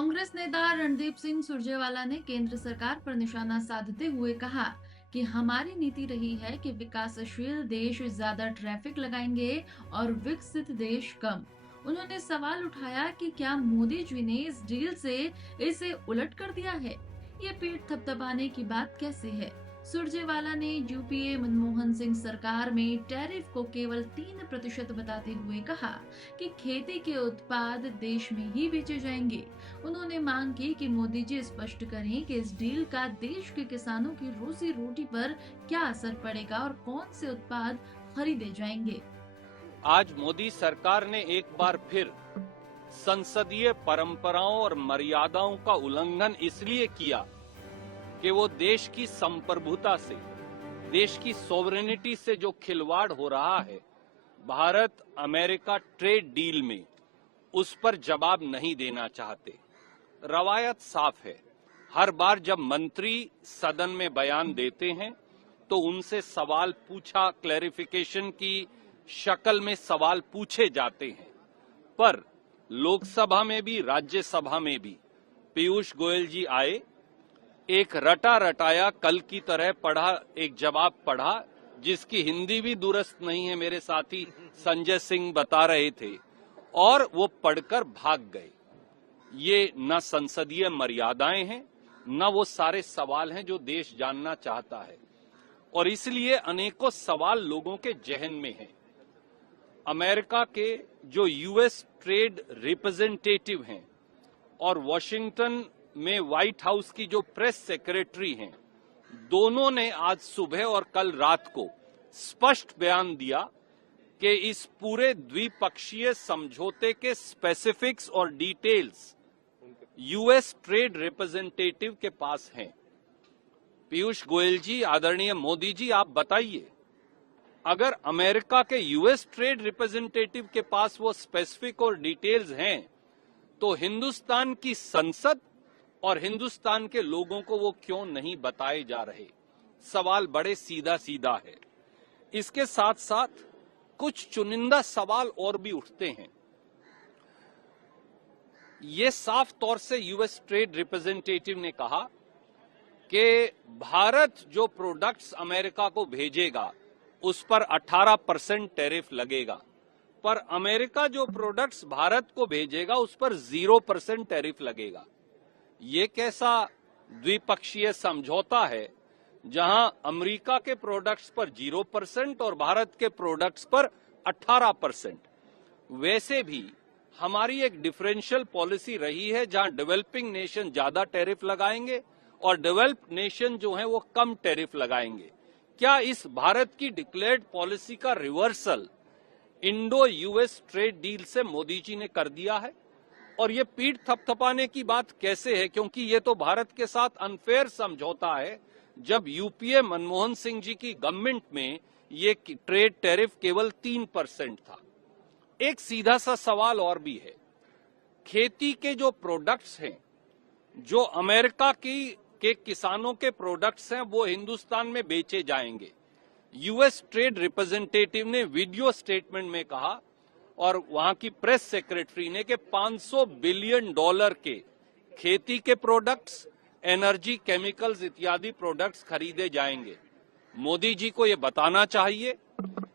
कांग्रेस नेता रणदीप सिंह सुरजेवाला ने केंद्र सरकार पर निशाना साधते हुए कहा कि हमारी नीति रही है कि विकासशील देश ज्यादा ट्रैफिक लगाएंगे और विकसित देश कम। उन्होंने सवाल उठाया कि क्या मोदी जी ने इस डील से इसे उलट कर दिया है। ये पीठ थपथपाने की बात कैसे है। सुरजेवाला ने यूपीए मनमोहन सिंह सरकार में टैरिफ को केवल 3% बताते हुए कहा कि खेती के उत्पाद देश में ही बेचे जाएंगे। उन्होंने मांग की कि मोदी जी स्पष्ट करें कि इस डील का देश के किसानों की रोजी रोटी पर क्या असर पड़ेगा और कौन से उत्पाद खरीदे जाएंगे। आज मोदी सरकार ने एक बार फिर संसदीय परंपराओं और मर्यादाओं का उल्लंघन इसलिए किया कि वो देश की संप्रभुता से, देश की सॉवरेनिटी से जो खिलवाड़ हो रहा है भारत अमेरिका ट्रेड डील में, उस पर जवाब नहीं देना चाहते। रवायत साफ है, हर बार जब मंत्री सदन में बयान देते हैं तो उनसे सवाल पूछा, क्लैरिफिकेशन की शक्ल में सवाल पूछे जाते हैं। पर लोकसभा में भी राज्यसभा में भी पीयूष गोयल जी आए, एक रटा रटाया कल की तरह पढ़ा एक जवाब पढ़ा, जिसकी हिंदी भी दुरुस्त नहीं है, मेरे साथी संजय सिंह बता रहे थे, और वो पढ़कर भाग गए। ये न संसदीय मर्यादाएं हैं, न वो सारे सवाल हैं जो देश जानना चाहता है। और इसलिए अनेकों सवाल लोगों के जहन में हैं। अमेरिका के जो यूएस ट्रेड रिप्रेजेंटेटिव हैं और वॉशिंगटन में व्हाइट हाउस की जो प्रेस सेक्रेटरी हैं, दोनों ने आज सुबह और कल रात को स्पष्ट बयान दिया कि इस पूरे द्विपक्षीय समझौते के स्पेसिफिक्स और डिटेल्स यूएस ट्रेड रिप्रेजेंटेटिव के पास हैं। पीयूष गोयल जी, आदरणीय मोदी जी, आप बताइए, अगर अमेरिका के यूएस ट्रेड रिप्रेजेंटेटिव के पास वो स्पेसिफिक और डिटेल्स हैं, तो हिंदुस्तान की संसद और हिंदुस्तान के लोगों को वो क्यों नहीं बताए जा रहे। सवाल बड़े सीधा सीधा है। इसके साथ साथ कुछ चुनिंदा सवाल और भी उठते हैं। ये साफ तौर से यूएस ट्रेड रिप्रेजेंटेटिव ने कहा कि भारत जो प्रोडक्ट्स अमेरिका को भेजेगा उस पर 18% टैरिफ लगेगा, पर अमेरिका जो प्रोडक्ट्स भारत को भेजेगा उस पर 0% टैरिफ लगेगा। ये कैसा द्विपक्षीय समझौता है जहां अमेरिका के प्रोडक्ट्स पर 0% और भारत के प्रोडक्ट्स पर 18%। वैसे भी हमारी एक डिफरेंशियल पॉलिसी रही है जहां डेवलपिंग नेशन ज्यादा टैरिफ लगाएंगे और डेवलप्ड नेशन जो है वो कम टैरिफ लगाएंगे। क्या इस भारत की डिक्लेयर्ड पॉलिसी का reversal Indo US trade deal से मोदी जी ने कर दिया है? और ये पीठ थपथपाने की बात कैसे है, क्योंकि ये तो भारत के साथ अनफेयर समझौता है। जब यूपीए मनमोहन सिंह जी की गवर्नमेंट में ये ट्रेड टैरिफ केवल 3% था। एक सीधा सा सवाल और भी है, खेती के जो प्रोडक्ट्स हैं, जो अमेरिका के किसानों के प्रोडक्ट्स हैं, वो हिंदुस्तान में बेचे जाएंगे। यूएस ट्रेड रिप्रेजेंटेटिव ने वीडियो स्टेटमेंट में कहा और वहां की प्रेस सेक्रेटरी ने कि $500 बिलियन के खेती के प्रोडक्ट्स, एनर्जी, केमिकल्स इत्यादि प्रोडक्ट्स खरीदे जाएंगे। मोदी जी को यह बताना चाहिए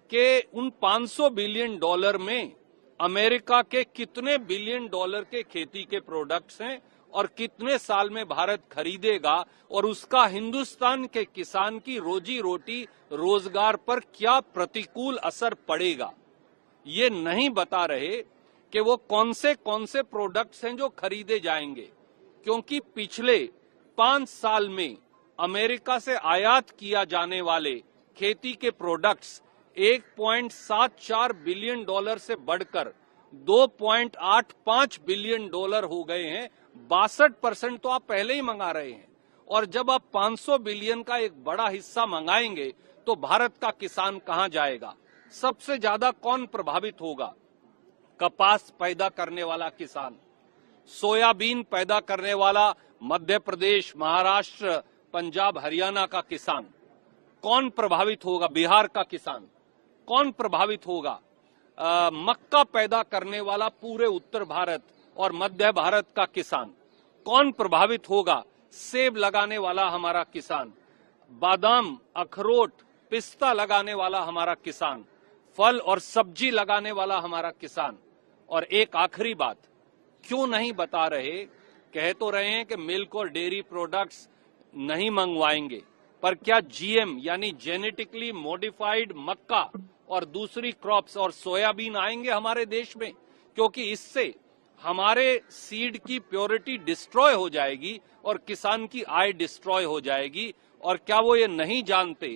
कि उन $500 बिलियन में अमेरिका के कितने बिलियन डॉलर के खेती के प्रोडक्ट्स हैं और कितने साल में भारत खरीदेगा, और उसका हिंदुस्तान के किसान की रोजी रोटी, रोजगार पर क्या प्रतिकूल असर पड़ेगा। ये नहीं बता रहे कि वो कौन से प्रोडक्ट्स हैं जो खरीदे जाएंगे, क्योंकि पिछले 5 साल में अमेरिका से आयात किया जाने वाले खेती के प्रोडक्ट्स $1.74 बिलियन से बढ़कर $2.85 बिलियन हो गए हैं। 62% तो आप पहले ही मंगा रहे हैं, और जब आप 500 बिलियन का एक बड़ा हिस्सा मंगाएंगे तो भारत का किसान कहां जाएगा? सबसे ज्यादा कौन प्रभावित होगा? कपास पैदा करने वाला किसान, सोयाबीन पैदा करने वाला मध्य प्रदेश, महाराष्ट्र, पंजाब, हरियाणा का किसान कौन प्रभावित होगा? बिहार का किसान कौन प्रभावित होगा? मक्का पैदा करने वाला पूरे उत्तर भारत और मध्य भारत का किसान कौन प्रभावित होगा? सेब लगाने वाला हमारा किसान, बादाम, अखरोट, पिस्ता लगाने वाला हमारा किसान, फल और सब्जी लगाने वाला हमारा किसान। और एक आखिरी बात, क्यों नहीं बता रहे? कह तो रहे हैं कि मिल्क और डेयरी प्रोडक्ट्स नहीं मंगवाएंगे, पर क्या जीएम यानी जेनेटिकली मॉडिफाइड मक्का और दूसरी क्रॉप्स और सोयाबीन आएंगे हमारे देश में? क्योंकि इससे हमारे सीड की प्योरिटी डिस्ट्रॉय हो जाएगी और किसान की आय डिस्ट्रॉय हो जाएगी। और क्या वो ये नहीं जानते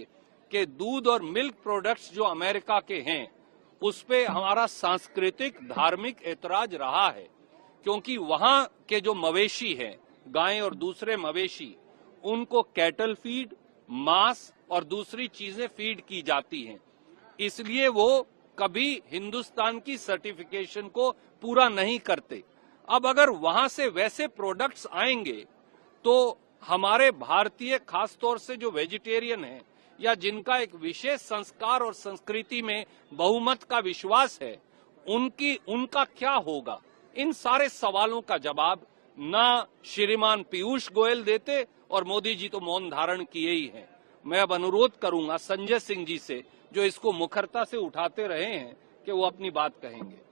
कि दूध और मिल्क प्रोडक्ट्स जो अमेरिका के हैं उस पे हमारा सांस्कृतिक धार्मिक ऐतराज रहा है, क्योंकि वहां के जो मवेशी हैं, गायें और दूसरे मवेशी, उनको कैटल फीड, मांस और दूसरी चीजें फीड की जाती हैं, इसलिए वो कभी हिंदुस्तान की सर्टिफिकेशन को पूरा नहीं करते। अब अगर वहां से वैसे प्रोडक्ट्स आएंगे तो हमारे भारतीय, खासतौर से जो वेजिटेरियन हैं या जिनका एक विशेष संस्कार और संस्कृति में बहुमत का विश्वास है, उनका क्या होगा? इन सारे सवालों का जवाब ना श्रीमान पीयूष गोयल देते और मोदी जी तो मौन धारण किए ही हैं। मैं अब अनुरोध करूंगा संजय सिंह जी से, जो इसको मुखरता से उठाते रहे हैं, कि वो अपनी बात कहेंगे।